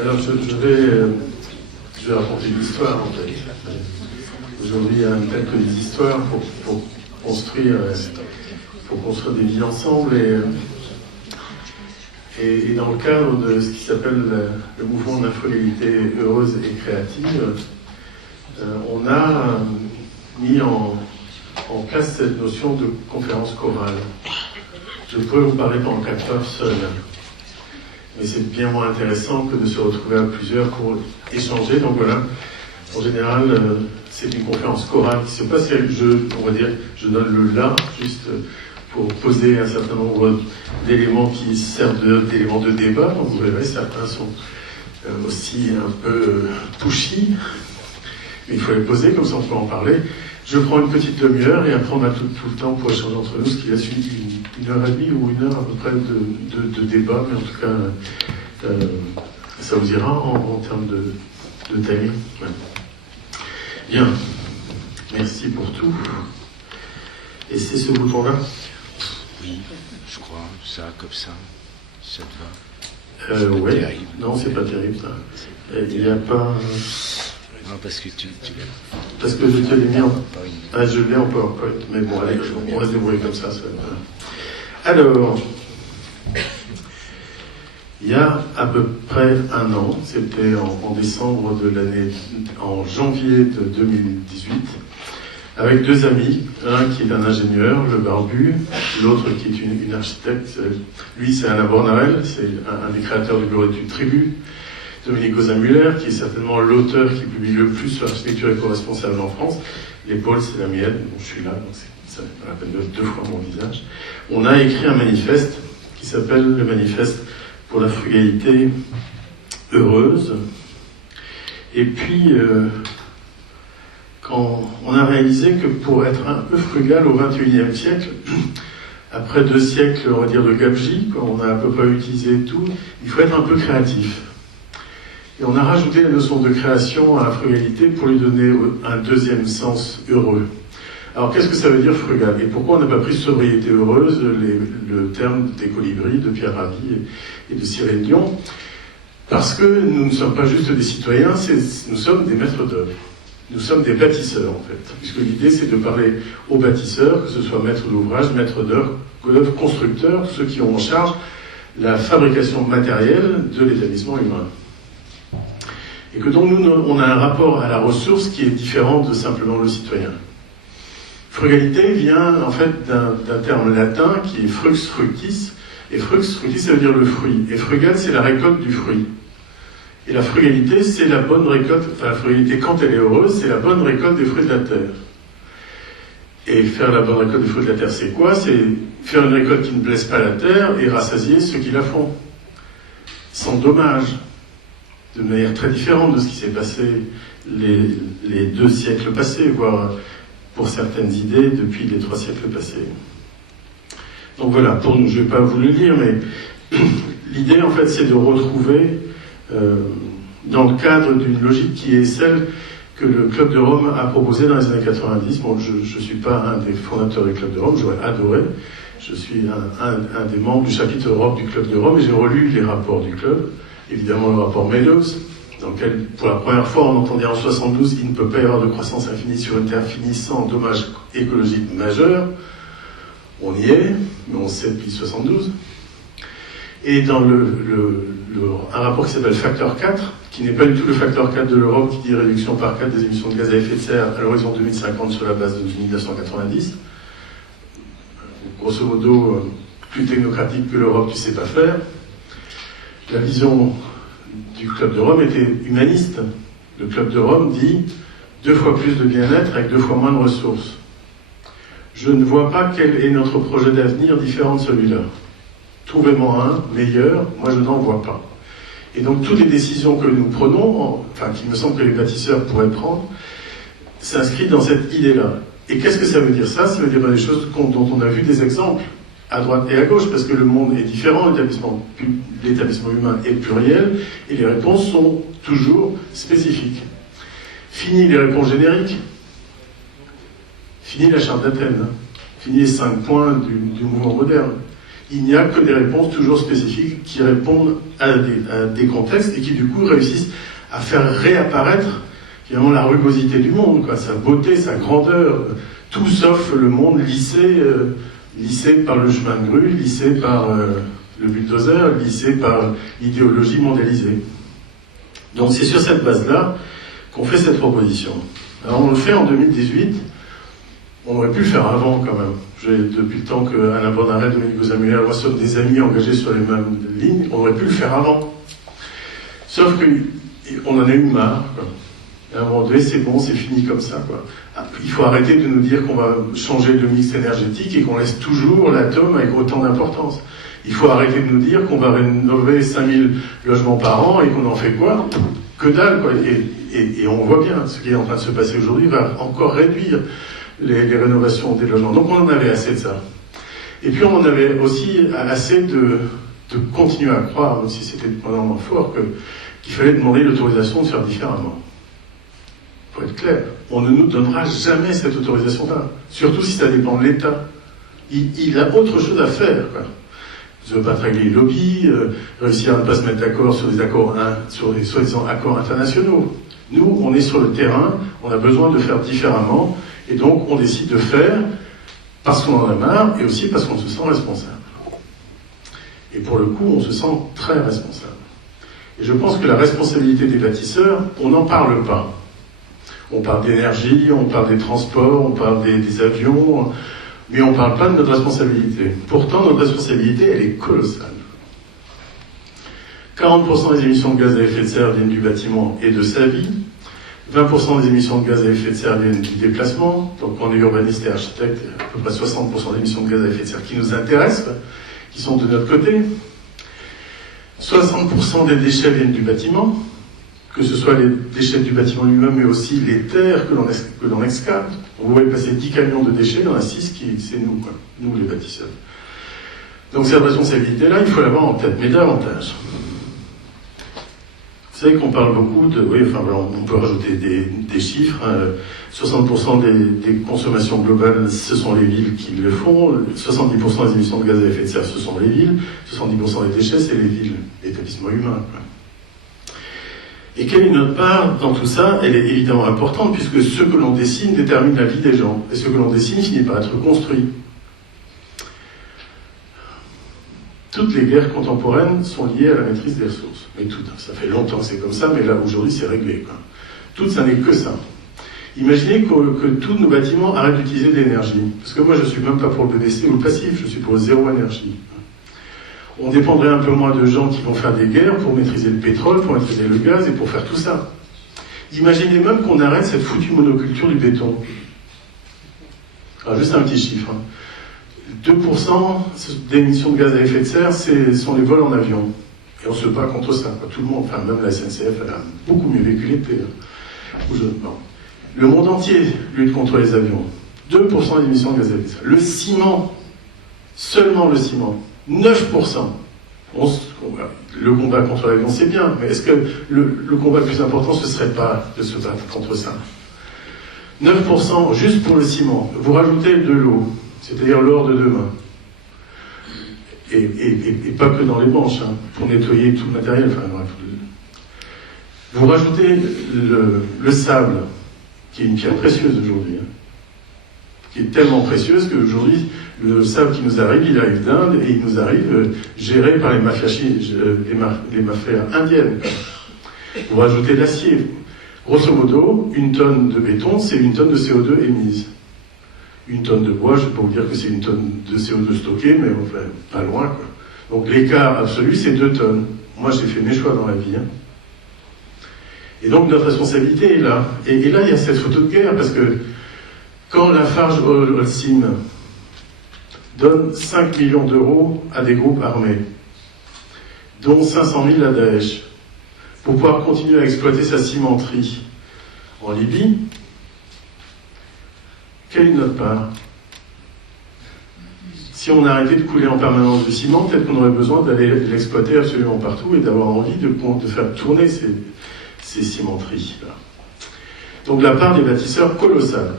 Alors je vais raconter une histoire en fait. Aujourd'hui, il y a quelques histoires pour construire des vies ensemble et dans le cadre de ce qui s'appelle le mouvement de la frugalité heureuse et créative, on a mis en place cette notion de conférence chorale. Je pourrais vous parler pendant 4 heures seul, mais c'est bien moins intéressant que de se retrouver à plusieurs pour échanger. Donc voilà, en général, c'est une conférence chorale qui se passe. On va dire, je donne le là, juste pour poser un certain nombre d'éléments qui servent d'éléments de débat. Donc vous verrez, certains sont aussi un peu pushy, mais il faut les poser, comme ça on peut en parler. Je prends une petite demi-heure et après on a tout le temps pour échanger entre nous, ce qui laisse une heure et demie ou 1 heure à peu près de débat, mais en tout cas, ça vous ira en termes de timing. Ouais. Bien, merci pour tout. Et c'est ce bouton-là? Oui, je crois, ça, comme ça te va? Oui, non, c'est pas terrible, ça. Il n'y a pas... Non, parce que tu l'as. Parce que je te l'ai mis en... Ah, je l'ai en PowerPoint, mais bon, allez, on va se débrouiller comme ça. Alors, il y a à peu près 1 an, c'était en décembre de l'année, en janvier de 2018, avec 2 amis, un qui est un ingénieur, le barbu, l'autre qui est une architecte. Lui, c'est Alain Bornarel, c'est un des créateurs du bureau d'études Tribu. Dominique Gozin-Muller, qui est certainement l'auteur qui publie le plus sur l'architecture éco-responsable en France. L'épaule, c'est la mienne, donc je suis là, donc ça me rappelle 2 fois mon visage. On a écrit un manifeste qui s'appelle le Manifeste pour la frugalité heureuse. Et puis, quand on a réalisé que pour être un peu frugal au XXIe siècle, après 2 siècles, on va dire, de gabegie, quand on a à peu près utilisé tout, il faut être un peu créatif. Et on a rajouté la notion de création à la frugalité pour lui donner un 2e sens heureux. Alors qu'est-ce que ça veut dire frugal? Et pourquoi on n'a pas pris sobriété heureuse, le terme des colibris, de Pierre Rabhi et de Cyril Dion? Parce que nous ne sommes pas juste des citoyens, nous sommes des maîtres d'œuvre. Nous sommes des bâtisseurs en fait. Puisque l'idée c'est de parler aux bâtisseurs, que ce soit maîtres d'ouvrage, maîtres d'œuvre, constructeurs, ceux qui ont en charge la fabrication matérielle de l'établissement humain. Et que donc nous, on a un rapport à la ressource qui est différent de simplement le citoyen. Frugalité vient en fait d'un terme latin qui est frux fructis, et frux fructis ça veut dire le fruit, et frugal c'est la récolte du fruit. Et la frugalité c'est la bonne récolte, enfin la frugalité quand elle est heureuse, c'est la bonne récolte des fruits de la terre. Et faire la bonne récolte des fruits de la terre c'est quoi? C'est faire une récolte qui ne blesse pas la terre et rassasier ceux qui la font, sans dommage. De manière très différente de ce qui s'est passé les 2 siècles passés, voire pour certaines idées depuis les 3 siècles passés. Donc voilà, je ne vais pas vous le lire, mais l'idée en fait c'est de retrouver dans le cadre d'une logique qui est celle que le Club de Rome a proposée dans les années 90. Bon, je ne suis pas un des fondateurs du Club de Rome, j'aurais adoré. Je suis un des membres du chapitre Europe du Club de Rome et j'ai relu les rapports du club. Évidemment le rapport Meadows, dans lequel pour la première fois on entendait en 72 il ne peut pas y avoir de croissance infinie sur une terre finie sans dommages écologiques majeurs. On y est, mais on sait depuis 72. Et dans un rapport qui s'appelle Facteur 4, qui n'est pas du tout le Facteur 4 de l'Europe, qui dit réduction par 4 des émissions de gaz à effet de serre à l'horizon 2050 sur la base de 1990. Grosso modo, plus technocratique que l'Europe, tu ne sais pas faire. La vision du Club de Rome était humaniste. Le Club de Rome dit 2 fois plus de bien-être avec 2 fois moins de ressources. Je ne vois pas quel est notre projet d'avenir différent de celui-là. Trouvez-moi un meilleur, moi je n'en vois pas. Et donc toutes les décisions que nous prenons, enfin qu'il me semble que les bâtisseurs pourraient prendre, s'inscrivent dans cette idée-là. Et qu'est-ce que ça veut dire ça? Ça veut dire des choses dont on a vu des exemples à droite et à gauche, parce que le monde est différent, l'établissement humain est pluriel, et les réponses sont toujours spécifiques. Fini les réponses génériques, fini la charte d'Athènes, fini les 5 points du mouvement moderne. il n'y a que des réponses toujours spécifiques qui répondent à des contextes et qui du coup réussissent à faire réapparaître finalement la rugosité du monde, quoi, sa beauté, sa grandeur, tout sauf le monde lissé par le chemin de grue, lissé par le bulldozer, lissé par l'idéologie mondialisée. Donc c'est sur cette base-là qu'on fait cette proposition. Alors on le fait en 2018, on aurait pu le faire avant quand même. Depuis le temps qu'Alain Bornaret, Dominique Gozan-Muller, moi sommes des amis engagés sur les mêmes lignes, on aurait pu le faire avant. Sauf qu'on en a eu marre, quoi. À un moment donné, c'est bon, c'est fini comme ça, quoi. Il faut arrêter de nous dire qu'on va changer de mix énergétique et qu'on laisse toujours l'atome avec autant d'importance. Il faut arrêter de nous dire qu'on va rénover 5000 logements par an et qu'on en fait quoi? Que dalle, quoi. Et on voit bien, ce qui est en train de se passer aujourd'hui va encore réduire les rénovations des logements. Donc on en avait assez de ça. Et puis on en avait aussi assez de continuer à croire, même si c'était pendant fort, qu'il fallait demander l'autorisation de faire différemment. Pour être clair, on ne nous donnera jamais cette autorisation-là, surtout si ça dépend de l'État. Il a autre chose à faire, quoi. Je ne veux pas régler les lobbies, réussir à ne pas se mettre d'accord sur des soi-disant accords internationaux. Nous, on est sur le terrain, on a besoin de faire différemment, et donc on décide de faire parce qu'on en a marre, et aussi parce qu'on se sent responsable. Et pour le coup, on se sent très responsable. Et je pense que la responsabilité des bâtisseurs, on n'en parle pas. On parle d'énergie, on parle des transports, on parle des avions, mais on ne parle pas de notre responsabilité. Pourtant, notre responsabilité, elle est colossale. 40% des émissions de gaz à effet de serre viennent du bâtiment et de sa vie. 20% des émissions de gaz à effet de serre viennent du déplacement. Donc, quand on est urbaniste et architecte, il y a à peu près 60% d'émissions de gaz à effet de serre qui nous intéressent, qui sont de notre côté. 60% des déchets viennent du bâtiment, que ce soit les déchets du bâtiment lui-même, mais aussi les terres que l'on excave. Vous voyez passer 10 camions de déchets, il y en a 6 qui, c'est nous, quoi, nous les bâtisseurs. Donc cette responsabilité-là, il faut l'avoir en tête, mais davantage. Vous savez qu'on parle beaucoup de... Oui, enfin, on peut rajouter des chiffres. 60% des consommations globales, ce sont les villes qui le font. 70% des émissions de gaz à effet de serre, ce sont les villes. 70% des déchets, c'est les villes, l'établissement humain, quoi. Et quelle est notre part dans tout ça? Elle est évidemment importante, puisque ce que l'on dessine détermine la vie des gens. Et ce que l'on dessine finit par être construit. Toutes les guerres contemporaines sont liées à la maîtrise des ressources. Mais toutes, ça fait longtemps que c'est comme ça, mais là, aujourd'hui, c'est réglé, quoi. Toutes, ça n'est que ça. Imaginez que tous nos bâtiments arrêtent d'utiliser de l'énergie. Parce que moi, je ne suis même pas pour le BDC ou le passif, je suis pour le zéro énergie. On dépendrait un peu moins de gens qui vont faire des guerres pour maîtriser le pétrole, pour maîtriser le gaz et pour faire tout ça. Imaginez même qu'on arrête cette foutue monoculture du béton. Alors, juste un petit chiffre. 2% d'émissions de gaz à effet de serre, sont les vols en avion. Et on se bat contre ça. Tout le monde, enfin même la SNCF, elle a beaucoup mieux vécu l'été. Bon. Le monde entier lutte contre les avions. 2% d'émissions de gaz à effet de serre. Le ciment, seulement le ciment, 9%. Le combat contre l'avion, c'est bien, mais est-ce que le combat le plus important, ce ne serait pas de se battre contre ça? 9% juste pour le ciment. Vous rajoutez de l'eau, c'est-à-dire l'or de demain. Et pas que dans les manches, hein, pour nettoyer tout le matériel. Enfin, bref. Vous rajoutez le sable, qui est une pierre précieuse aujourd'hui, hein, qui est tellement précieuse qu'aujourd'hui, le sable qui nous arrive, il arrive d'Inde et il nous arrive géré par les mafias indiennes. Vous rajoutez l'acier. Grosso modo, une tonne de béton, c'est une tonne de CO2 émise. Une tonne de bois, je ne vais pas vous dire que c'est une tonne de CO2 stocké, mais enfin, pas loin, quoi. Donc l'écart absolu, c'est 2 tonnes. Moi, j'ai fait mes choix dans la vie. Hein. Et donc notre responsabilité est là. Et là, il y a cette photo de guerre, parce que quand Lafarge Holcim donne 5 millions d'euros à des groupes armés, dont 500 000 à Daesh, pour pouvoir continuer à exploiter sa cimenterie en Libye, quelle est notre part? Si on arrêtait de couler en permanence du ciment, peut-être qu'on aurait besoin d'aller l'exploiter absolument partout et d'avoir envie de faire tourner ces cimenteries-là. Donc la part des bâtisseurs, colossale.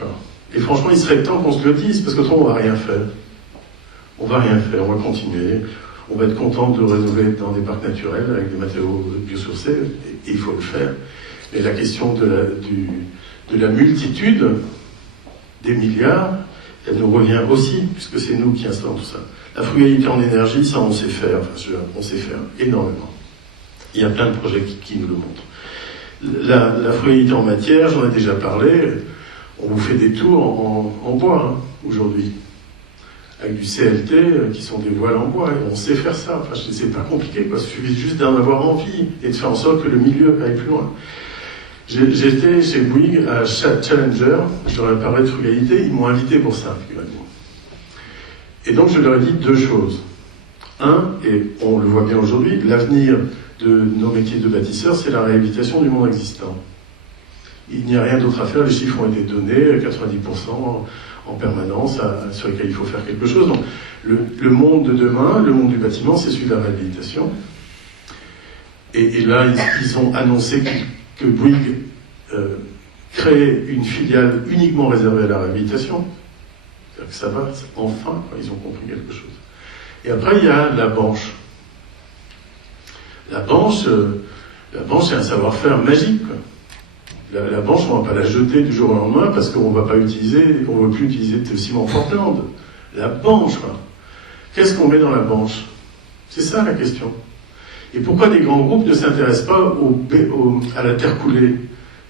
Et franchement, il serait temps qu'on se le dise, parce qu'autrement, on ne va rien faire. On va rien faire, on va continuer. On va être content de rénover dans des parcs naturels avec des matériaux biosourcés, et il faut le faire. Mais la question de la multitude, des milliards, elle nous revient aussi, puisque c'est nous qui installons tout ça. La frugalité en énergie, ça on sait faire, on sait faire énormément. Il y a plein de projets qui nous le montrent. La frugalité en matière, j'en ai déjà parlé, on vous fait des tours en bois aujourd'hui, avec du CLT qui sont des voiles en bois, et on sait faire ça. Enfin, c'est pas compliqué, quoi. Il suffit juste d'en avoir envie et de faire en sorte que le milieu aille plus loin. J'étais chez Bouygues à Challenger, je leur ai parlé de frugalité, ils m'ont invité pour ça, figurez-vous. Et donc je leur ai dit deux choses. Un, et on le voit bien aujourd'hui, l'avenir de nos métiers de bâtisseurs, c'est la réhabilitation du monde existant. Il n'y a rien d'autre à faire, les chiffres ont été donnés, 90% en permanence, sur lesquels il faut faire quelque chose. Donc le monde de demain, le monde du bâtiment, c'est celui de la réhabilitation. Et là, ils ont annoncé que Bouygues crée une filiale uniquement réservée à la réhabilitation. C'est-à-dire que ça va, enfin, ils ont compris quelque chose. Et après, il y a la banche. La banche, c'est un savoir-faire magique, quoi. La banche, on ne va pas la jeter du jour au lendemain parce qu'on ne va pas utiliser, on ne veut plus utiliser de ciment Portland. La banche, quoi. Qu'est-ce qu'on met dans la banche? C'est ça la question. Et pourquoi des grands groupes ne s'intéressent pas à la terre coulée?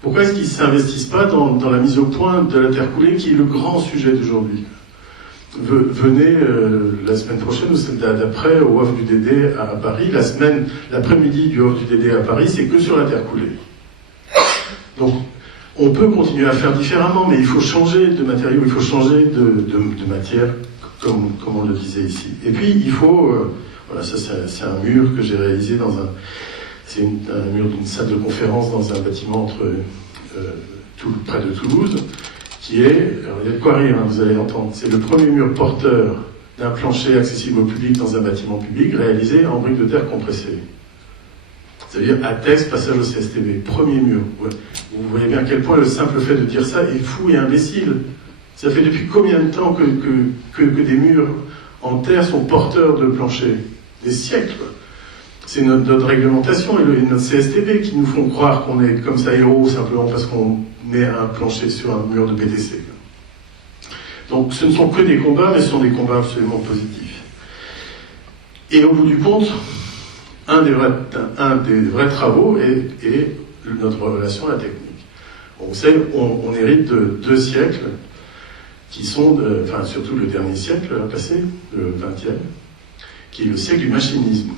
Pourquoi est-ce qu'ils ne s'investissent pas dans la mise au point de la terre coulée, qui est le grand sujet d'aujourd'hui? Venez la semaine prochaine ou celle d'après au off du DD à Paris. L'après-midi du off du DD à Paris, c'est que sur la terre coulée. Donc, on peut continuer à faire différemment, mais il faut changer de matériaux, il faut changer de matière, comme on le disait ici. Et puis, il faut... voilà, ça c'est un mur que j'ai réalisé c'est un mur d'une salle de conférence dans un bâtiment près de Toulouse, qui est... Alors, il y a de quoi rire, hein, vous allez l'entendre. C'est le premier mur porteur d'un plancher accessible au public dans un bâtiment public, réalisé en briques de terre compressées. C'est-à-dire à texte, passage au CSTB, premier mur. Ouais. Vous voyez bien à quel point le simple fait de dire ça est fou et imbécile. Ça fait depuis combien de temps que des murs en terre sont porteurs de planchers? Des siècles. C'est notre réglementation et notre CSTB qui nous font croire qu'on est comme ça héros simplement parce qu'on met un plancher sur un mur de BTC. Donc ce ne sont que des combats, mais ce sont des combats absolument positifs. Et au bout du compte, un des vrais travaux est notre relation à la technique. Bon, vous savez, on hérite de 2 siècles qui sont, enfin surtout le dernier siècle passé, le 20e, qui est le siècle du machinisme.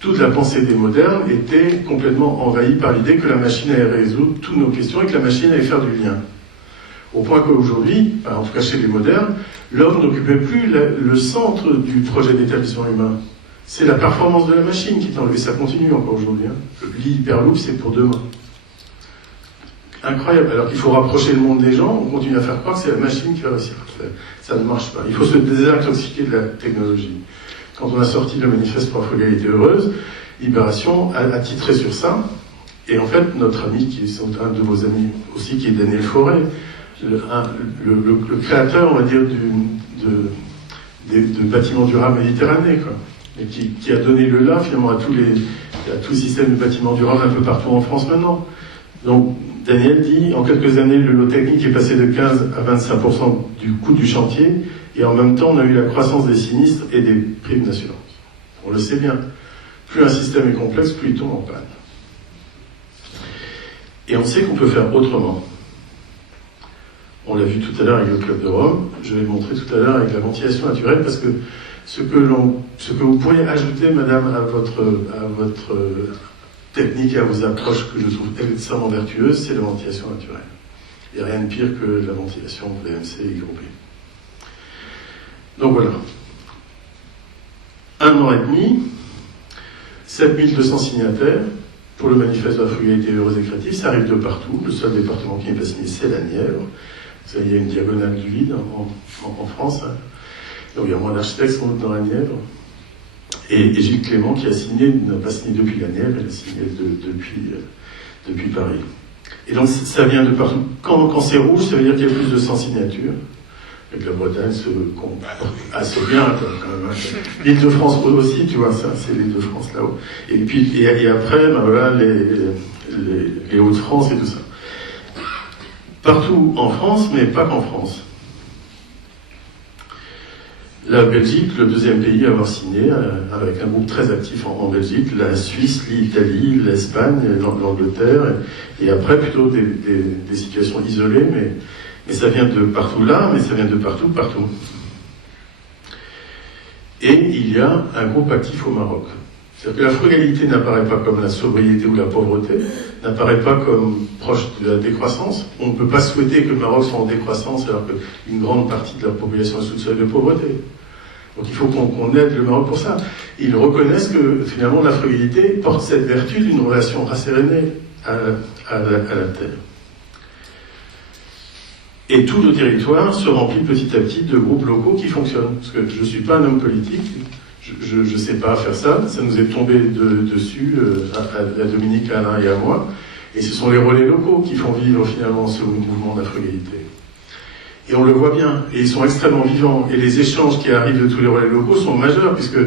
Toute la pensée des modernes était complètement envahie par l'idée que la machine allait résoudre toutes nos questions et que la machine allait faire du lien. Au point qu'aujourd'hui, en tout cas chez les modernes, l'homme n'occupait plus le centre du projet d'établissement humain. C'est la performance de la machine qui est enlevée. Ça continue encore aujourd'hui. Hein. L'hyperloop, c'est pour demain. Incroyable. Alors qu'il faut rapprocher le monde des gens, on continue à faire croire que c'est la machine qui va réussir. Ça ne marche pas. Il faut se désintoxiquer de la technologie. Quand on a sorti le manifeste pour la frugalité heureuse, Libération a titré sur ça. Et en fait, notre ami, qui est un de vos amis aussi, qui est Daniel Forêt, le créateur, on va dire, de bâtiments durables méditerranéens, quoi. Et qui a donné le là, finalement, à tout le système de bâtiments durables un peu partout en France maintenant. Donc, Daniel dit, en quelques années, le lot technique est passé de 15 à 25% du coût du chantier, et en même temps, on a eu la croissance des sinistres et des primes d'assurance. On le sait bien. Plus un système est complexe, plus il tombe en panne. Et on sait qu'on peut faire autrement. On l'a vu tout à l'heure avec le Club de Rome, je vais le montrer tout à l'heure avec la ventilation naturelle, parce que ce que vous pourriez ajouter, madame, à votre technique et à vos approches que je trouve extrêmement vertueuses, c'est la ventilation naturelle. Il n'y a rien de pire que la ventilation VMC et groupée. Donc voilà. 1 an et demi, 7200 signataires pour le manifeste de la frugalité heureuse et créative. Ça arrive de partout. Le seul département qui n'est pas signé, c'est la Nièvre. Il y a une diagonale du vide en France. Hein. Donc il y a moins d'architectes sans doute dans la Nièvre. Et Gilles Clément, qui a signé, n'a pas signé depuis la Nièvre, il a signé depuis Paris. Et donc ça vient de partout. Quand c'est rouge, ça veut dire qu'il y a plus de 100 signatures. Et que la Bretagne se comporte assez bien, quoi, quand même. L'Île-de-France aussi, tu vois, ça, c'est l'Île-de-France là-haut. Et puis, et après, ben voilà, les Hauts-de-France et tout ça. Partout en France, mais pas qu'en France. La Belgique, le deuxième pays à avoir signé, avec un groupe très actif en Belgique, la Suisse, l'Italie, l'Espagne, l'Angleterre, et après plutôt des situations isolées, mais ça vient de partout là, mais ça vient de partout. Et il y a un groupe actif au Maroc. C'est-à-dire que la frugalité n'apparaît pas comme la sobriété ou la pauvreté, n'apparaît pas comme proche de la décroissance. On ne peut pas souhaiter que le Maroc soit en décroissance alors qu'une grande partie de leur population est sous le seuil de pauvreté. Donc il faut qu'on aide le Maroc pour ça. Ils reconnaissent que finalement la frugalité porte cette vertu d'une relation rassérénée à la terre. Et tout le territoire se remplit petit à petit de groupes locaux qui fonctionnent. Parce que je ne suis pas un homme politique, je ne sais pas faire ça, ça nous est tombé dessus, à Dominique, à Alain et à moi, et ce sont les relais locaux qui font vivre finalement ce mouvement de la frugalité. Et on le voit bien, et ils sont extrêmement vivants, et les échanges qui arrivent de tous les relais locaux sont majeurs, puisque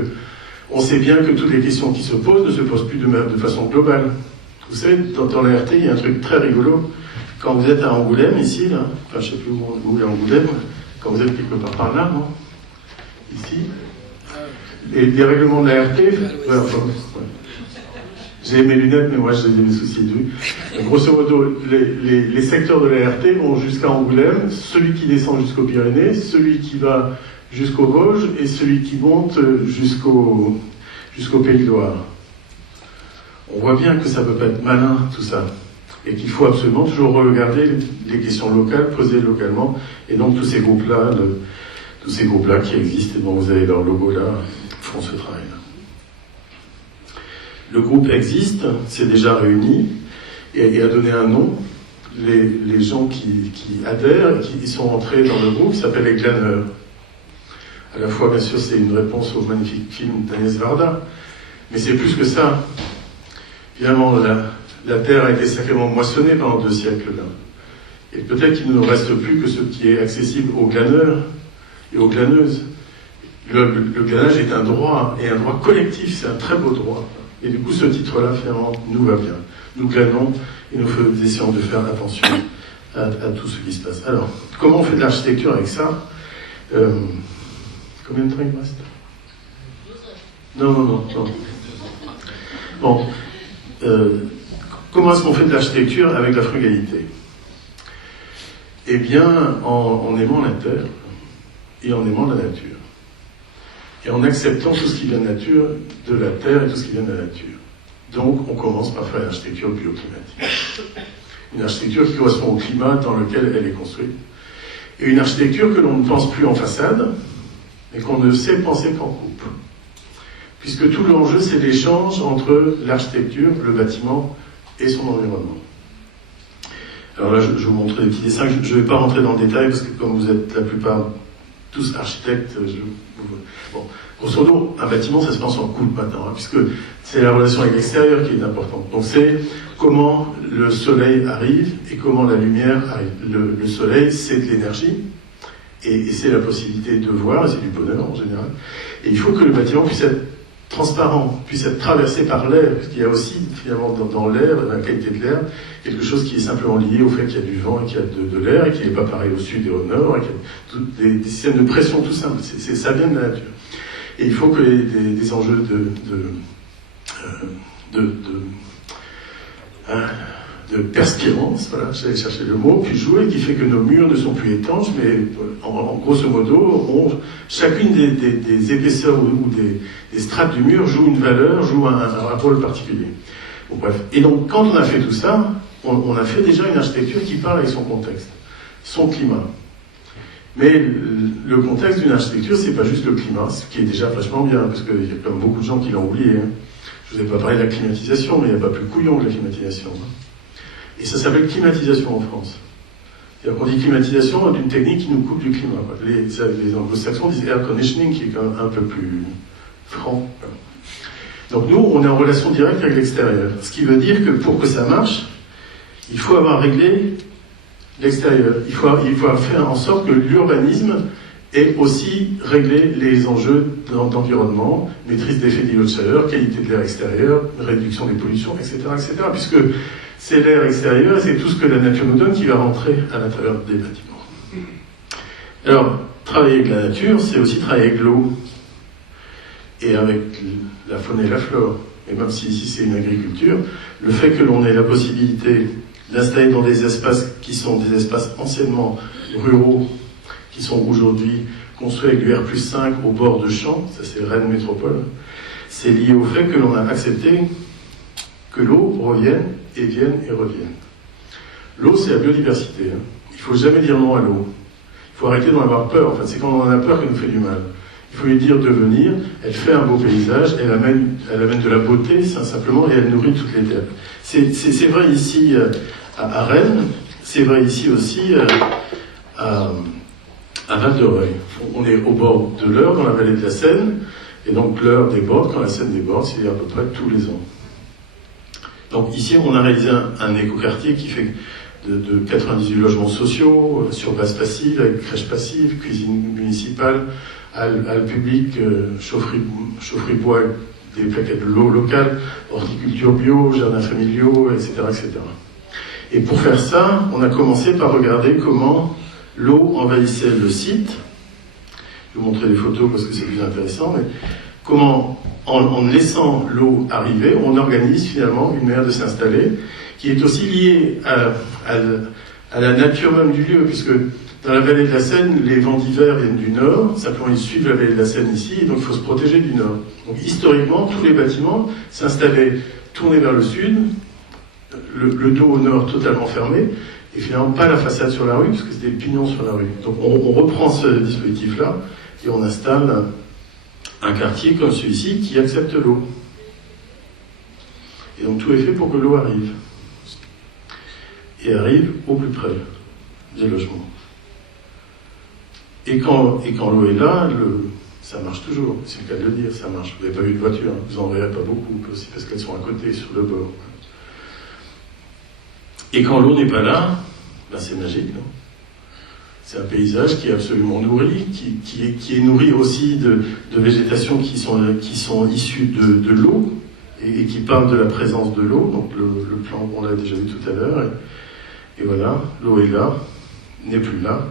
on sait bien que toutes les questions qui se posent ne se posent plus de façon globale. Vous savez, dans la RT, il y a un truc très rigolo. Quand vous êtes à Angoulême, ici, là, enfin je ne sais plus où est Angoulême, quand vous êtes quelque part par là, non? Ici. Et les règlements de la RT, j'ai mes lunettes, mais moi j'ai des soucis de vue. Grosso modo, les secteurs de la RT vont jusqu'à Angoulême, celui qui descend jusqu'aux Pyrénées, celui qui va jusqu'aux Vosges et celui qui monte jusqu'au Pays de Loire. On voit bien que ça ne peut pas être malin, tout ça. Et qu'il faut absolument toujours regarder les questions locales, posées localement, et donc tous ces groupes-là qui existent, et dont vous avez leur logo là, font ce travail-là. Le groupe existe, c'est déjà réuni, et a donné un nom. Les gens qui adhèrent, qui sont entrés dans le groupe, s'appellent les glaneurs. À la fois, bien sûr, c'est une réponse au magnifique film d'Agnès Varda, mais c'est plus que ça. Finalement, la terre a été sacrément moissonnée pendant 2 siècles. Là. Et peut-être qu'il ne nous reste plus que ce qui est accessible aux glaneurs et aux glaneuses. Le glanage est un droit, et un droit collectif, c'est un très beau droit. Et du coup, ce titre-là, finalement, nous va bien. Nous glanons et nous essayons de faire attention à tout ce qui se passe. Alors, comment on fait de l'architecture avec ça? Combien de temps il me reste? Non. Bon. Comment est-ce qu'on fait de l'architecture avec la frugalité? Eh bien, en aimant la terre et en aimant la nature. Et en acceptant tout ce qui vient de la terre et tout ce qui vient de la nature. Donc, on commence par faire une architecture bioclimatique. Une architecture qui correspond au climat dans lequel elle est construite. Et une architecture que l'on ne pense plus en façade, mais qu'on ne sait penser qu'en coupe. Puisque tout l'enjeu, c'est l'échange entre l'architecture, le bâtiment et son environnement. Alors là, je vais vous montrer des petits dessins. Je ne vais pas rentrer dans le détail, parce que comme vous êtes la plupart tous architectes, bon, grosso modo, un bâtiment, ça se pense en coupe maintenant, hein, puisque c'est la relation avec l'extérieur qui est importante. Donc c'est comment le soleil arrive et comment la lumière arrive. Le soleil, c'est de l'énergie, et c'est la possibilité de voir, et c'est du bonheur en général. Et il faut que le bâtiment puisse être transparent, puisse être traversé par l'air, parce qu'il y a aussi, finalement, dans l'air, dans la qualité de l'air, quelque chose qui est simplement lié au fait qu'il y a du vent et qu'il y a de l'air, et qu'il n'est pas pareil au sud et au nord, et qu'il y a des systèmes de pression, tout ça, ça vient de la nature. Et il faut que des enjeux de perspirance, voilà, j'allais chercher le mot, puis jouer, qui fait que nos murs ne sont plus étanches, mais en grosso modo, chacune des épaisseurs ou des strates du mur joue une valeur, joue un rôle particulier. Bon, bref. Et donc, quand on a fait tout ça, on a fait déjà une architecture qui parle avec son contexte, son climat. Mais le contexte d'une architecture, c'est pas juste le climat, ce qui est déjà vachement bien, parce qu'il y a comme beaucoup de gens qui l'ont oublié. Hein. Je vous ai pas parlé de la climatisation, mais il n'y a pas plus couillon que la climatisation. Hein. Et ça s'appelle climatisation en France. C'est-à-dire qu'on dit climatisation d'une technique qui nous coupe du climat. Les anglo-saxons disent air conditioning, qui est quand même un peu plus franc. Donc nous, on est en relation directe avec l'extérieur. Ce qui veut dire que pour que ça marche, il faut avoir réglé l'extérieur. Il faut faire en sorte que l'urbanisme ait aussi réglé les enjeux d'environnement, maîtrise des effets d'îlots de chaleur, qualité de l'air extérieur, réduction des pollutions, etc., etc. Puisque c'est l'air extérieur et c'est tout ce que la nature nous donne qui va rentrer à l'intérieur des bâtiments. Alors, travailler avec la nature, c'est aussi travailler avec l'eau et avec la faune et la flore. Et même si ici c'est une agriculture, le fait que l'on ait la possibilité d'installer dans des espaces qui sont des espaces anciennement ruraux, qui sont aujourd'hui construits avec du R+5 au bord de champs, ça c'est Rennes Métropole, c'est lié au fait que l'on a accepté que l'eau revienne et vienne et revienne. L'eau, c'est la biodiversité. Il ne faut jamais dire non à l'eau. Il faut arrêter d'en avoir peur. En fait, c'est quand on en a peur qu'elle nous fait du mal. Il faut lui dire de venir, elle fait un beau paysage, elle amène de la beauté, simplement, et elle nourrit toutes les terres. C'est vrai ici à Rennes, c'est vrai ici aussi à Val-de-Reuil. On est au bord de l'Eure, dans la vallée de la Seine, et donc l'Eure déborde, quand la Seine déborde, c'est à peu près tous les ans. Donc ici, on a réalisé un écoquartier qui fait de 98 logements sociaux, sur base passive, avec crèche passive, cuisine municipale, halles publiques, chaufferie bois, avec des plaquettes de l'eau locale, horticulture bio, jardins familiaux, etc., etc. Et pour faire ça, on a commencé par regarder comment l'eau envahissait le site. Je vais vous montrer des photos parce que c'est plus intéressant, mais comment, en laissant l'eau arriver, on organise finalement une manière de s'installer qui est aussi liée à la nature même du lieu, puisque dans la vallée de la Seine, les vents d'hiver viennent du nord, simplement ils suivent la vallée de la Seine ici, et donc il faut se protéger du nord. Donc historiquement, tous les bâtiments s'installaient tournés vers le sud, le dos au nord totalement fermé, et finalement pas la façade sur la rue, parce que c'est des pignons sur la rue. Donc on reprend ce dispositif-là, et on installe un quartier comme celui-ci qui accepte l'eau. Et donc tout est fait pour que l'eau arrive. Et arrive au plus près des logements. Et quand l'eau est là, ça marche toujours, c'est le cas de le dire, ça marche. Vous n'avez pas vu de voiture, vous n'en verrez pas beaucoup, aussi parce qu'elles sont à côté, sur le bord. Et quand l'eau n'est pas là, ben c'est magique, non ? C'est un paysage qui est absolument nourri, qui est nourri aussi de végétation qui sont issues de l'eau, et qui parlent de la présence de l'eau. Donc le plan, on l'a déjà vu tout à l'heure. Et voilà, l'eau est là, n'est plus là.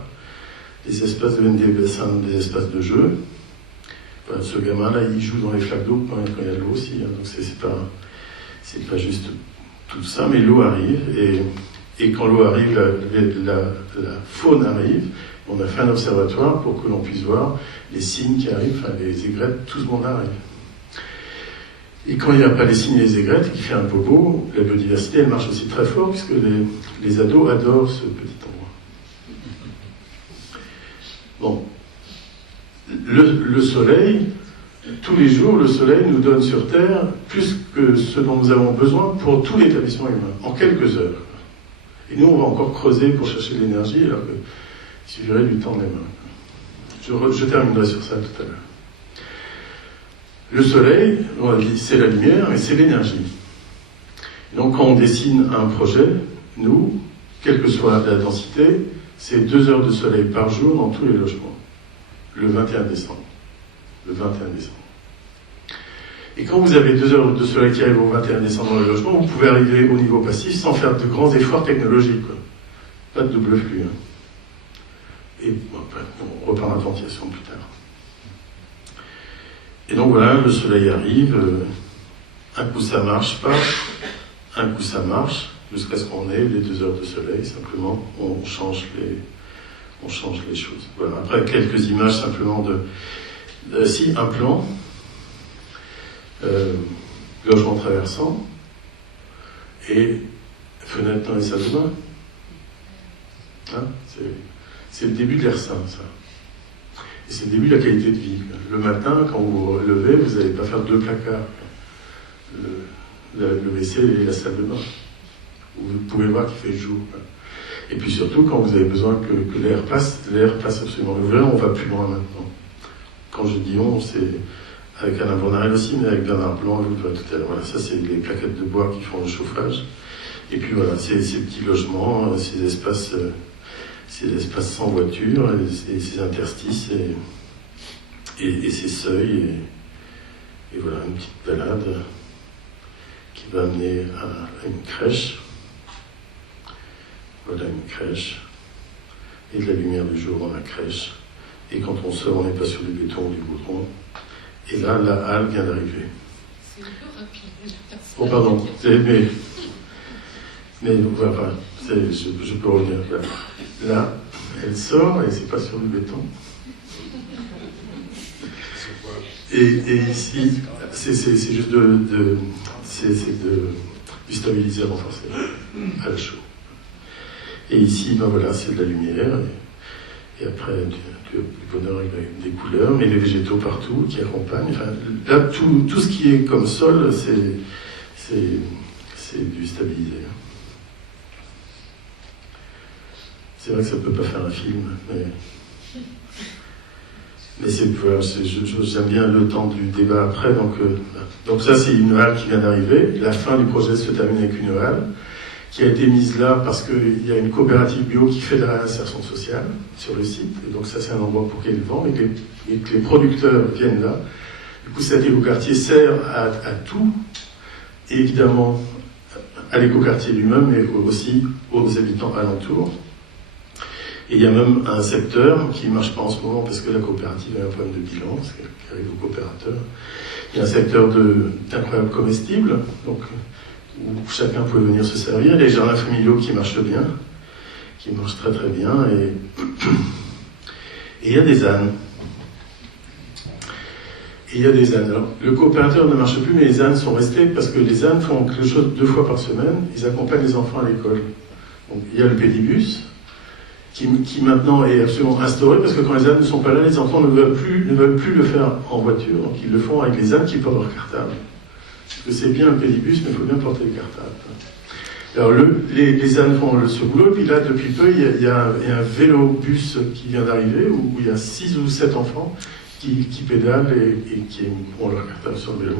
Les espaces deviennent des espaces de jeu. Voilà, ce gamin-là, il joue dans les flaques d'eau quand il y a de l'eau aussi. Hein, donc c'est pas juste tout ça, mais l'eau arrive. Et quand l'eau arrive, la faune arrive. On a fait un observatoire pour que l'on puisse voir les signes qui arrivent, enfin les aigrettes, tout ce monde arrive. Et quand il n'y a pas les signes et les aigrettes et qu'il fait un peu beau, la biodiversité, elle marche aussi très fort, puisque les ados adorent ce petit endroit. Bon. Le soleil, tous les jours, le soleil nous donne sur Terre plus que ce dont nous avons besoin pour tout l'établissement humain, en quelques heures. Et nous, on va encore creuser pour chercher de l'énergie, alors qu'il suffirait de lui tendre les mains. Je terminerai sur ça tout à l'heure. Le soleil, on a dit, c'est la lumière, mais c'est l'énergie. Donc quand on dessine un projet, nous, quelle que soit la densité, c'est 2 heures de soleil par jour dans tous les logements. Le 21 décembre. Le 21 décembre. Et quand vous avez 2 heures de soleil qui arrivent au 21 décembre dans le logement, vous pouvez arriver au niveau passif sans faire de grands efforts technologiques. Quoi. Pas de double flux. Hein. Et bon, on reparlera de ventilation plus tard. Et donc voilà, le soleil arrive, un coup ça marche pas, un coup ça marche, jusqu'à ce qu'on ait les 2 heures de soleil, simplement, on change les choses. Voilà. Après, quelques images simplement si, un plan, logement traversant, et fenêtre dans les salles de bain. Hein, c'est le début de l'air sain, ça. Et c'est le début de la qualité de vie. Le matin, quand vous vous levez, vous n'allez pas faire 2 placards. Le WC et la salle de bain. Vous pouvez voir qu'il fait jour. Et puis surtout, quand vous avez besoin que l'air passe absolument. Vous verrez, on va plus loin maintenant. Quand je dis on, c'est avec Alain Bournarel aussi, mais avec Bernard Blanc, je vous le vois tout à l'heure. Voilà, ça c'est les plaquettes de bois qui font le chauffage. Et puis voilà, ces petits logements, ces espaces ces espaces sans voiture, et ces interstices, et ces seuils, et voilà, une petite balade qui va amener à une crèche. Voilà une crèche, et de la lumière du jour dans la crèche. Et quand on sort, on n'est pas sur du béton ou du goudron. Et là, la halle vient d'arriver. C'est un peu rapide. Oh, pardon, mais voilà, je peux revenir. Là, elle sort, et c'est pas sur du béton. Et ici, c'est juste du stabilisé renforcé à la chaux. Et ici, ben voilà, c'est de la lumière, et après du bonheur avec des couleurs, mais les végétaux partout qui accompagnent. Enfin, là, tout ce qui est comme sol, c'est du stabilisé. C'est vrai que ça ne peut pas faire un film, mais voilà, j'aime bien le temps du débat après. Donc ça, c'est une halle qui vient d'arriver. La fin du projet se termine avec une halle qui a été mise là parce qu'il y a une coopérative bio qui fait de la réinsertion sociale sur le site. Et donc ça, c'est un endroit pour qu'ils vendent et que les producteurs viennent là. Du coup, cet écoquartier sert à tout, et évidemment à l'écoquartier lui-même, mais aussi aux habitants alentours. Et il y a même un secteur qui ne marche pas en ce moment parce que la coopérative a un problème de bilan, parce qu'elle arrive aux coopérateurs. Il y a un secteur d'incroyables comestibles, donc, où chacun peut venir se servir. Les jardins familiaux qui marchent bien, qui marchent très très bien. Et il y a des ânes. Alors, le coopérateur ne marche plus, mais les ânes sont restés parce que les ânes font quelque chose 2 fois par semaine. Ils accompagnent les enfants à l'école. Donc, il y a le pédibus qui maintenant est absolument instauré parce que quand les ânes ne sont pas là, les enfants ne veulent plus le faire en voiture. Donc, ils le font avec les ânes qui portent leur cartable. Parce que c'est bien le pédibus, mais il faut bien porter les cartables. Alors, les ânes font ce boulot, puis là, depuis peu, il y a un vélo-bus qui vient d'arriver, où il y a 6 ou 7 enfants qui pédalent et qui ont leur cartable sur le vélo.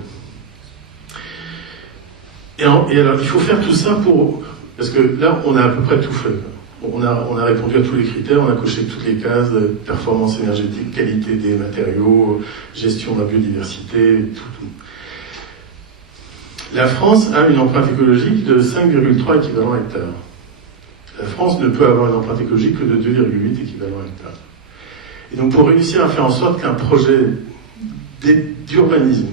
Et alors, il faut faire tout ça parce que là, on a à peu près tout fait. On a répondu à tous les critères, on a coché toutes les cases, performance énergétique, qualité des matériaux, gestion de la biodiversité, tout. La France a une empreinte écologique de 5,3 équivalents hectares. La France ne peut avoir une empreinte écologique que de 2,8 équivalents hectares. Et donc pour réussir à faire en sorte qu'un projet d'urbanisme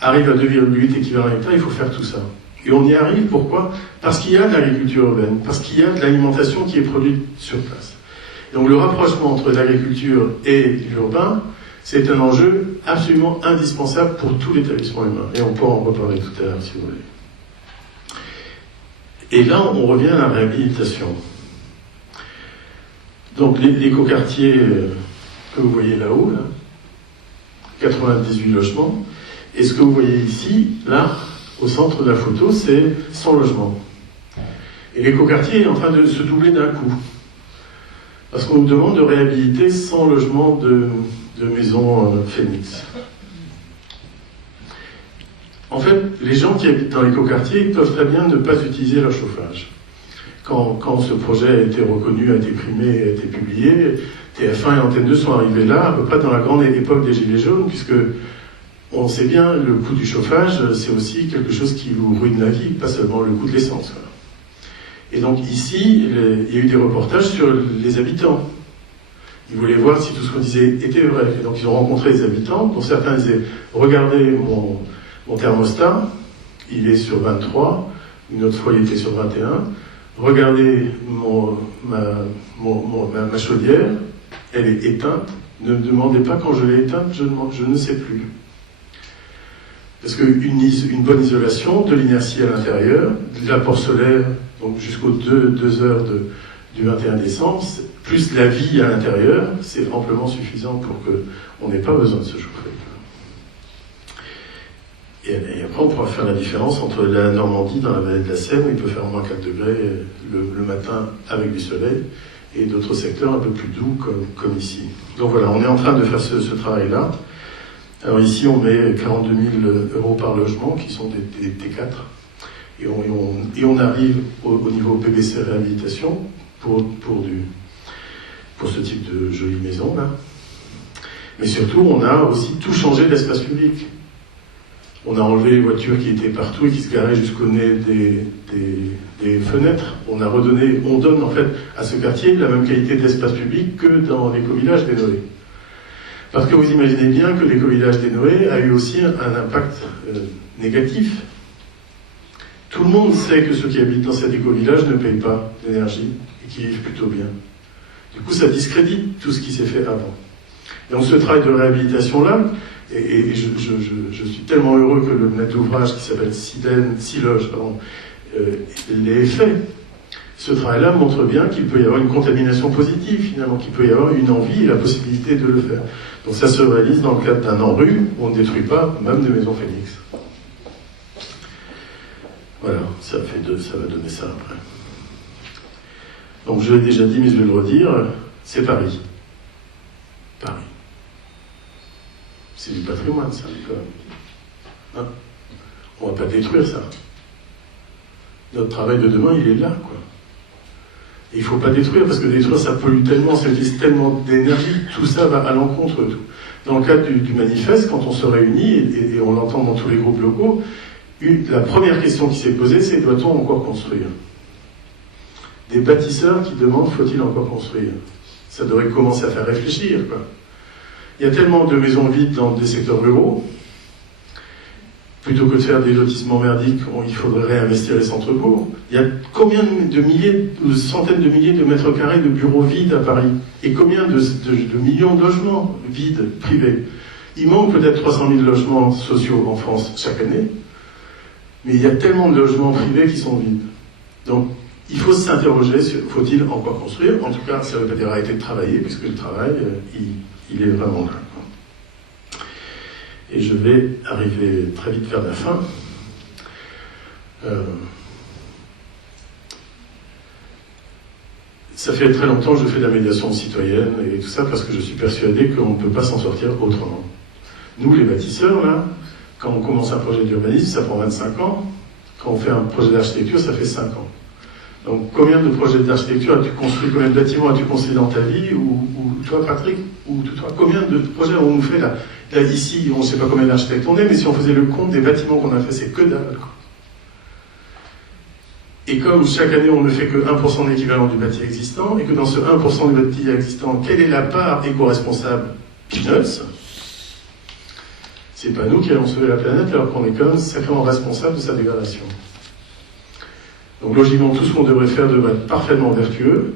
arrive à 2,8 équivalents hectares, il faut faire tout ça. Et on y arrive, pourquoi ? Parce qu'il y a de l'agriculture urbaine, parce qu'il y a de l'alimentation qui est produite sur place. Et donc le rapprochement entre l'agriculture et l'urbain, c'est un enjeu absolument indispensable pour tout l'établissement humain. Et on pourra en reparler tout à l'heure, si vous voulez. Et là, on revient à la réhabilitation. Donc l'écoquartier que vous voyez là-haut, là, 98 logements, et ce que vous voyez ici, là, au centre de la photo, c'est 100 logements. Et l'écoquartier est en train de se doubler d'un coup. Parce qu'on nous demande de réhabiliter 100 logements de maisons Phoenix. En fait, les gens qui habitent dans l'écoquartier peuvent très bien ne pas utiliser leur chauffage. Quand ce projet a été reconnu, a été primé, a été publié, TF1 et Antenne 2 sont arrivés là, à peu près dans la grande époque des Gilets jaunes, puisque on sait bien, le coût du chauffage, c'est aussi quelque chose qui vous ruine la vie, pas seulement le coût de l'essence. Voilà. Et donc ici, il y a eu des reportages sur les habitants. Ils voulaient voir si tout ce qu'on disait était vrai. Et donc ils ont rencontré les habitants, dont certains disaient « Regardez mon thermostat, il est sur 23, une autre fois il était sur 21. Regardez ma chaudière, elle est éteinte. Ne me demandez pas quand je l'ai éteinte, je ne sais plus. » Parce qu'une bonne isolation, de l'inertie à l'intérieur, de l'apport solaire, donc jusqu'aux 2 heures du 21 décembre, plus la vie à l'intérieur, c'est amplement suffisant pour qu'on n'ait pas besoin de se chauffer. Et après, on pourra faire la différence entre la Normandie, dans la vallée de la Seine, où il peut faire moins 4 degrés le matin avec du soleil, et d'autres secteurs un peu plus doux, comme ici. Donc voilà, on est en train de faire ce travail-là. Alors ici, on met 42 000 € par logement, qui sont des T4. Et on arrive au niveau PBC réhabilitation pour pour ce type de jolie maison là. Mais surtout, on a aussi tout changé de l'espace public. On a enlevé les voitures qui étaient partout et qui se garaient jusqu'au nez des fenêtres. On donne en fait à ce quartier la même qualité d'espace public que dans l'éco-village des Noé. Parce que vous imaginez bien que l'éco-village des Noé a eu aussi un impact négatif. Tout le monde sait que ceux qui habitent dans cet éco-village ne payent pas d'énergie et qui vivent plutôt bien. Du coup, ça discrédite tout ce qui s'est fait avant. Et donc ce travail de réhabilitation-là, et je suis tellement heureux que le maître d'ouvrage qui s'appelle Siloge l'ait fait. Ce travail-là montre bien qu'il peut y avoir une contamination positive, finalement, qu'il peut y avoir une envie et la possibilité de le faire. Donc ça se réalise dans le cadre d'un ANRU, où on ne détruit pas même des maisons Phoenix. Voilà, ça va donner ça après. Donc je l'ai déjà dit, mais je vais le redire, c'est Paris. Paris. C'est du patrimoine, ça, quand même. Hein? On va pas détruire ça. Notre travail de demain, il est là, quoi. Et il faut pas détruire, parce que détruire, ça pollue tellement, ça utilise tellement d'énergie, tout ça va à l'encontre de tout. Dans le cadre du manifeste, quand on se réunit, et on l'entend dans tous les groupes locaux, la première question qui s'est posée, c'est doit-on encore construire? Des bâtisseurs qui demandent faut-il encore construire? Ça devrait commencer à faire réfléchir, quoi. Il y a tellement de maisons vides dans des secteurs ruraux, plutôt que de faire des lotissements merdiques, il faudrait réinvestir les centres-bourgs. Il y a combien de milliers, de centaines de milliers de mètres carrés de bureaux vides à Paris? Et combien de millions de logements vides, privés? Il manque peut-être 300 000 logements sociaux en France chaque année, mais il y a tellement de logements privés qui sont vides. Donc, il faut s'interroger sur faut-il encore construire? En tout cas, ça ne veut pas dire arrêter de travailler, puisque le travail, il est vraiment là. Et je vais arriver très vite vers la fin. Ça fait très longtemps que je fais de la médiation citoyenne et tout ça parce que je suis persuadé qu'on ne peut pas s'en sortir autrement. Nous, les bâtisseurs, là, quand on commence un projet d'urbanisme, ça prend 25 ans. Quand on fait un projet d'architecture, ça fait 5 ans. Donc, combien de projets d'architecture as-tu construit? Combien de bâtiments as-tu construit dans ta vie? Ou toi, Patrick? Ou toi? Combien de projets on nous fait là? Là, ici, on ne sait pas combien d'architectes on est, mais si on faisait le compte des bâtiments qu'on a fait, c'est que dalle, quoi. Et comme chaque année, on ne fait que 1% de l'équivalent du bâti existant, et que dans ce 1% du bâti existant, quelle est la part éco-responsable? Peanuts. C'est pas nous qui allons sauver la planète, alors qu'on est quand même sacrément responsable de sa dégradation. Donc logiquement, tout ce qu'on devrait faire devrait être parfaitement vertueux,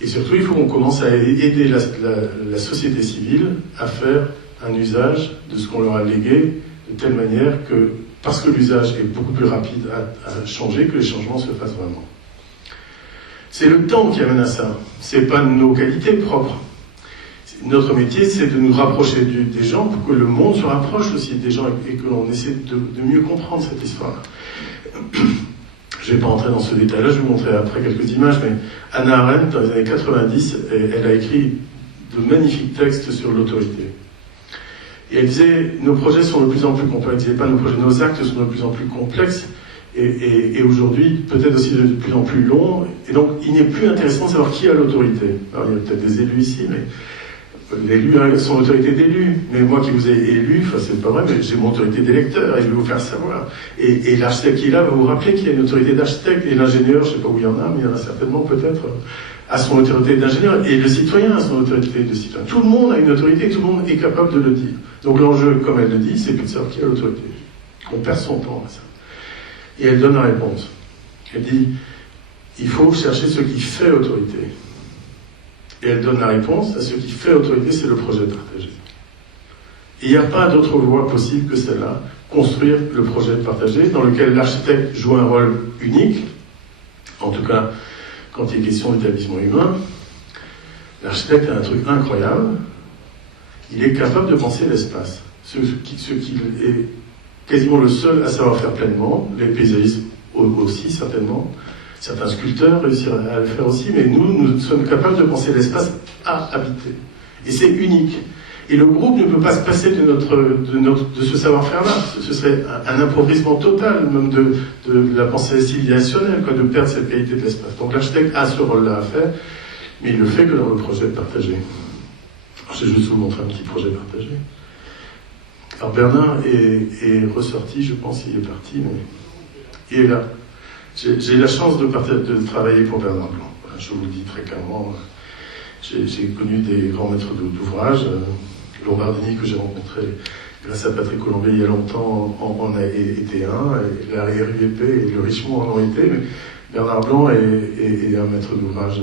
et surtout, il faut qu'on commence à aider la société civile à faire un usage de ce qu'on leur a légué, de telle manière que, parce que l'usage est beaucoup plus rapide à changer, que les changements se fassent vraiment. C'est le temps qui amène à ça, c'est pas nos qualités propres. Notre métier, c'est de nous rapprocher des gens pour que le monde se rapproche aussi des gens et que l'on essaie de mieux comprendre cette histoire. Je ne vais pas entrer dans ce détail-là, je vais vous montrer après quelques images, mais Hannah Arendt, dans les années 90, elle a écrit de magnifiques textes sur l'autorité. Et elle disait, nos projets sont de plus en plus complexes. Elle disait pas nos projets, nos actes sont de plus en plus complexes, et aujourd'hui, peut-être aussi de plus en plus longs. Et donc, il n'est plus intéressant de savoir qui a l'autorité. Alors, il y a peut-être des élus ici, mais l'élu a son autorité d'élu. Mais moi qui vous ai élu, enfin, c'est pas vrai, mais j'ai mon autorité d'électeur, et je vais vous faire savoir. Et l'architecte qui est là va vous rappeler qu'il y a une autorité d'architecte, et l'ingénieur, je sais pas où il y en a, mais il y en a certainement peut-être, a son autorité d'ingénieur, et le citoyen a son autorité de citoyen. Tout le monde a une autorité, tout le monde est capable de le dire. Donc l'enjeu, comme elle le dit, c'est plus de savoir qui a l'autorité. On perd son temps à ça. Et elle donne la réponse. Elle dit, il faut chercher ce qui fait autorité. Et elle donne la réponse à ce qui fait autorité, c'est le projet partagé. Et il n'y a pas d'autre voie possible que celle-là, construire le projet partagé, dans lequel l'architecte joue un rôle unique, en tout cas quand il est question d'établissement humain. L'architecte a un truc incroyable, il est capable de penser l'espace, ce qu'il est quasiment le seul à savoir faire pleinement, les paysagistes aussi certainement, certains sculpteurs réussissent à le faire aussi, mais nous sommes capables de penser l'espace à habiter. Et c'est unique. Et le groupe ne peut pas se passer de ce savoir-faire-là. Ce serait un appauvrissement total, même de la pensée civilisationnelle, de perdre cette qualité de l'espace. Donc l'architecte a ce rôle-là à faire, mais il le fait que dans le projet partagé. Je vais juste vous montrer un petit projet partagé. Alors Bernard est ressorti, je pense, il est parti, mais il est là. J'ai la chance de travailler pour Bernard Blanc. Voilà, je vous le dis très clairement. J'ai connu des grands maîtres d'ouvrage. Lombardini, que j'ai rencontré grâce à Patrick Colombier il y a longtemps, en a été un. Et la RUVP et le Richemont en ont été. Mais Bernard Blanc est un maître d'ouvrage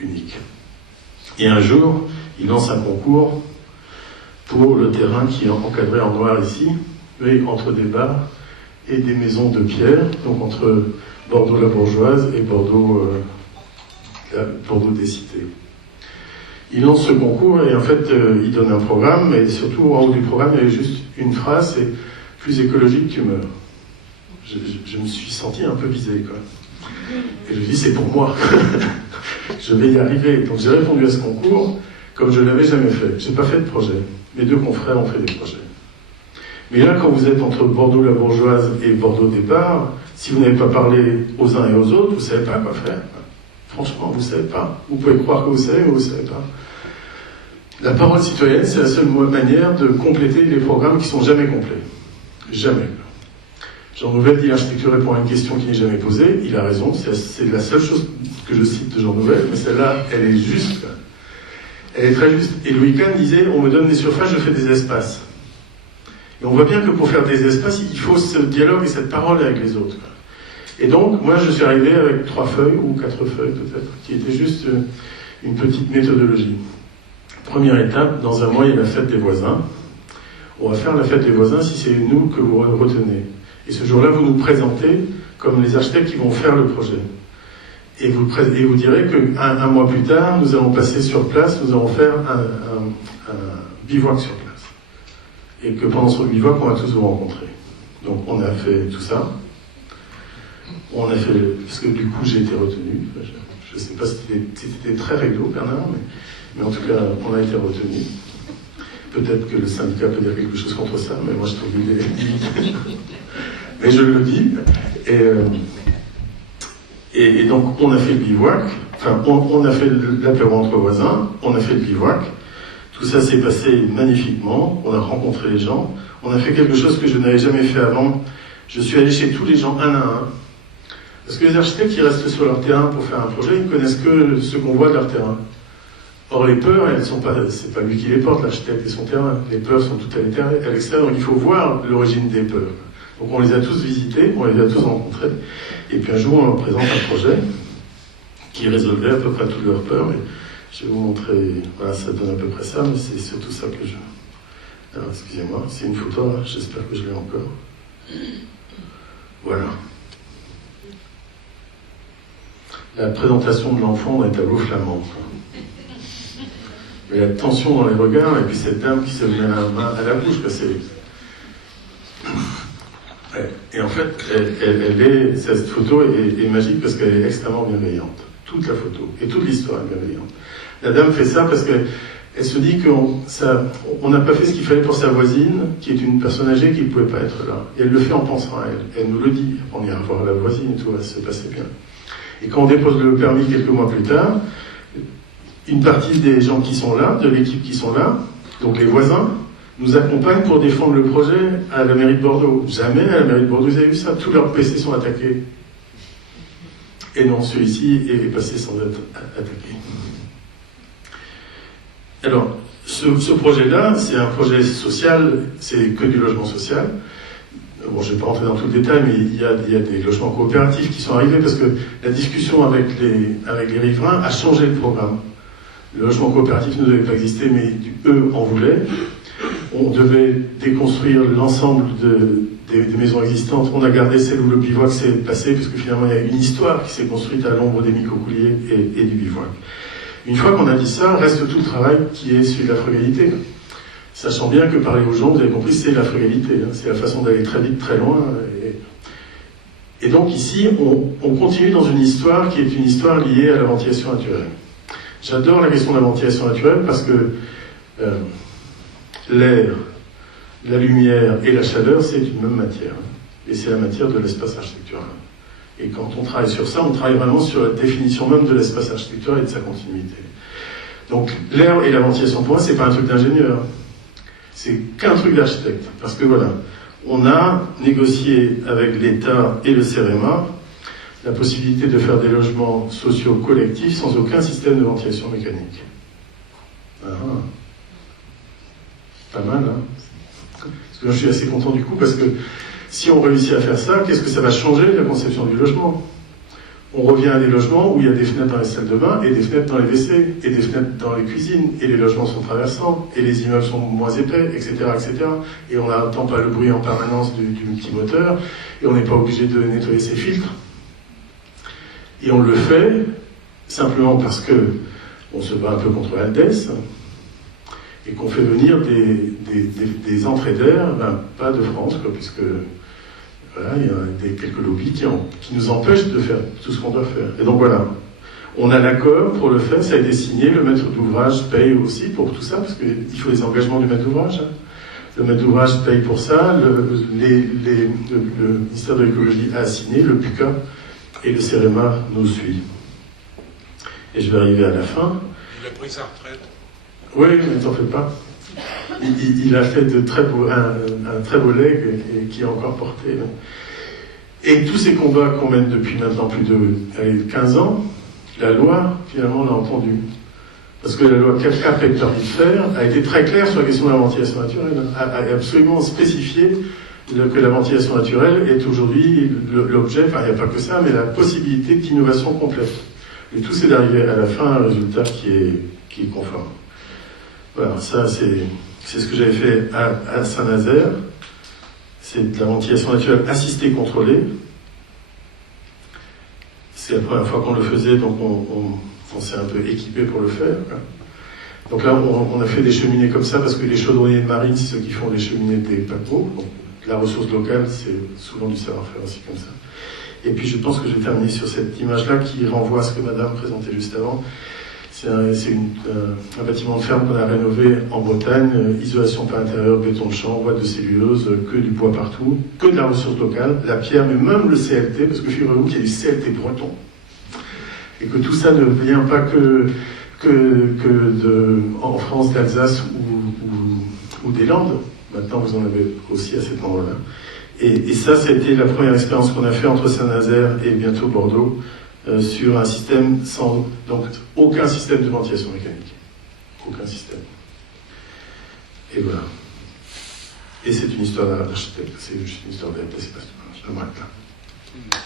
unique. Et un jour, il lance un concours pour le terrain qui est encadré en noir ici, mais entre des bars et des maisons de pierre, donc entre Bordeaux-la-Bourgeoise et Bordeaux des Cités. Il lance ce concours et en fait, il donne un programme, et surtout en haut du programme, il y avait juste une phrase, c'est « Plus écologique, tu meurs ». Je me suis senti un peu visé, quoi. Et je me dis, c'est pour moi. Je vais y arriver. Donc j'ai répondu à ce concours comme je ne l'avais jamais fait. Je n'ai pas fait de projet. Mes deux confrères ont fait des projets. Mais là, quand vous êtes entre Bordeaux-la-Bourgeoise et Bordeaux-Départ, si vous n'avez pas parlé aux uns et aux autres, vous ne savez pas quoi faire. Franchement, vous ne savez pas. Vous pouvez croire que vous savez, mais vous ne savez pas. La parole citoyenne, c'est la seule manière de compléter les programmes qui ne sont jamais complets. Jamais. Jean Nouvel dit l'architecture répond à une question qui n'est jamais posée. Il a raison, c'est la seule chose que je cite de Jean Nouvel, mais celle-là, elle est juste. Elle est très juste. Et Louis Kahn disait, on me donne des surfaces, je fais des espaces. Et on voit bien que pour faire des espaces, il faut ce dialogue et cette parole avec les autres. Et donc, moi, je suis arrivé avec 3 feuilles, ou 4 feuilles peut-être, qui étaient juste une petite méthodologie. Première étape, dans un mois, il y a la fête des voisins. On va faire la fête des voisins si c'est nous que vous retenez. Et ce jour-là, vous nous présentez comme les architectes qui vont faire le projet. Et vous direz qu'un mois plus tard, nous allons passer sur place, nous allons faire un bivouac sur place. Et que pendant ce bivouac, on va tous vous rencontrer. Donc on a fait tout ça. On a fait, parce que du coup j'ai été retenu. Je ne sais pas si c'était très réglo, Bernard, mais en tout cas, on a été retenu. Peut-être que le syndicat peut dire quelque chose contre ça, mais moi je trouve qu'il est... Mais je le dis. Et donc, on a fait le bivouac, enfin, on a fait l'apéro entre voisins, on a fait le bivouac. Tout ça s'est passé magnifiquement, on a rencontré les gens, on a fait quelque chose que je n'avais jamais fait avant. Je suis allé chez tous les gens un à un. Parce que les architectes qui restent sur leur terrain pour faire un projet, ils ne connaissent que ce qu'on voit de leur terrain. Or, les peurs, elles sont pas, c'est pas lui qui les porte, l'architecte et son terrain. Les peurs sont toutes à l'extérieur, donc il faut voir l'origine des peurs. Donc on les a tous visités, on les a tous rencontrés. Et puis un jour, on leur présente un projet qui résolvait à peu près toutes leurs peurs. Et je vais vous montrer, voilà, ça donne à peu près ça, mais c'est surtout ça que je... Alors, excusez-moi, c'est une photo, là, j'espère que je l'ai encore. Voilà. La présentation de l'enfant dans les tableaux flamands. Mais la tension dans les regards, et puis cette dame qui se met la main à la bouche, c'est... Et en fait, cette photo est magique parce qu'elle est extrêmement bienveillante. Toute la photo et toute l'histoire est bienveillante. La dame fait ça parce qu'elle se dit qu'on n'a pas fait ce qu'il fallait pour sa voisine, qui est une personne âgée qui ne pouvait pas être là. Et elle le fait en pensant à elle. Elle nous le dit. On ira voir la voisine et tout va se passer bien. Et quand on dépose le permis quelques mois plus tard, une partie des gens qui sont là, de l'équipe qui sont là, donc les voisins, nous accompagnent pour défendre le projet à la mairie de Bordeaux. Jamais à la mairie de Bordeaux, vous avez vu ça, tous leurs PC sont attaqués. Et non, celui-ci est passé sans être attaqué. Alors, ce projet-là, c'est un projet social, c'est que du logement social. Bon, je ne vais pas rentrer dans tout le détail, mais il y a des logements coopératifs qui sont arrivés parce que la discussion avec les riverains a changé le programme. Le logement coopératif ne devait pas exister, mais eux en voulaient. On devait déconstruire l'ensemble des maisons existantes. On a gardé celle où le bivouac s'est passé, parce que finalement, il y a une histoire qui s'est construite à l'ombre des microcouliers et du bivouac. Une fois qu'on a dit ça, reste tout le travail qui est celui de la frugalité. Sachant bien que parler aux gens, vous avez compris, c'est la frugalité. C'est la façon d'aller très vite, très loin. Et donc ici, on continue dans une histoire qui est une histoire liée à la ventilation naturelle. J'adore la question de la ventilation naturelle parce que l'air, la lumière et la chaleur, c'est une même matière. Et c'est la matière de l'espace architectural. Et quand on travaille sur ça, on travaille vraiment sur la définition même de l'espace architectural et de sa continuité. Donc l'air et la ventilation, pour moi, c'est pas un truc d'ingénieur. C'est qu'un truc d'architecte. Parce que voilà, on a négocié avec l'État et le CEREMA la possibilité de faire des logements sociaux collectifs sans aucun système de ventilation mécanique. Ah, pas mal, hein? Parce que je suis assez content du coup, parce que si on réussit à faire ça, qu'est-ce que ça va changer la conception du logement? On revient à des logements où il y a des fenêtres dans les salles de bain, et des fenêtres dans les WC, et des fenêtres dans les cuisines, et les logements sont traversants, et les immeubles sont moins épais, etc., etc. Et on n'entend pas le bruit en permanence du multimoteur, et on n'est pas obligé de nettoyer ses filtres. Et on le fait simplement parce que on se bat un peu contre Aldès, et qu'on fait venir des entrées d'air, pas de France, quoi, puisque voilà, il y a quelques lobbies qui nous empêchent de faire tout ce qu'on doit faire. Et donc voilà, on a l'accord pour le faire, ça a été signé, le maître d'ouvrage paye aussi pour tout ça, parce qu'il faut les engagements du maître d'ouvrage. Le maître d'ouvrage paye pour ça, le ministère de l'écologie a signé, le PUCA et le CEREMA nous suit. Et je vais arriver à la fin. Il a pris sa retraite. Oui, mais t'en fais pas. Il a fait un très beau legs et qui est encore porté. Et tous ces combats qu'on mène depuis maintenant plus de 15 ans, la loi, finalement, on l'a entendu. Parce que la loi 4 permis de faire a été très claire sur la question de la ventilation naturelle, a absolument spécifié que la ventilation naturelle est aujourd'hui l'objet, enfin il n'y a pas que ça, mais la possibilité d'innovation complète. Et tout c'est d'arriver à la fin à un résultat qui est conforme. Voilà, ça c'est ce que j'avais fait à Saint-Nazaire. C'est de la ventilation naturelle assistée, contrôlée. C'est la première fois qu'on le faisait, donc on s'est un peu équipé pour le faire. Donc là, on a fait des cheminées comme ça, parce que les chaudronniers de marine, c'est ceux qui font les cheminées des paquebots. Donc la ressource locale, c'est souvent du savoir-faire aussi comme ça. Et puis je pense que je vais terminer sur cette image-là qui renvoie à ce que Madame présentait juste avant. C'est un bâtiment de ferme qu'on a rénové en Bretagne, isolation par intérieur, béton de champ, boîte de cellulose, que du bois partout, que de la ressource locale, la pierre, mais même le CLT, parce que figurez-vous qu'il y a du CLT breton. Et que tout ça ne vient pas en France, d'Alsace ou des Landes. Maintenant, vous en avez aussi à cet endroit-là. Et ça, c'était la première expérience qu'on a fait entre Saint-Nazaire et bientôt Bordeaux, sur un système donc aucun système de ventilation mécanique. Aucun système. Et voilà. Et c'est une histoire d'architecte, c'est juste une histoire d'adaptation. Je m'arrête là.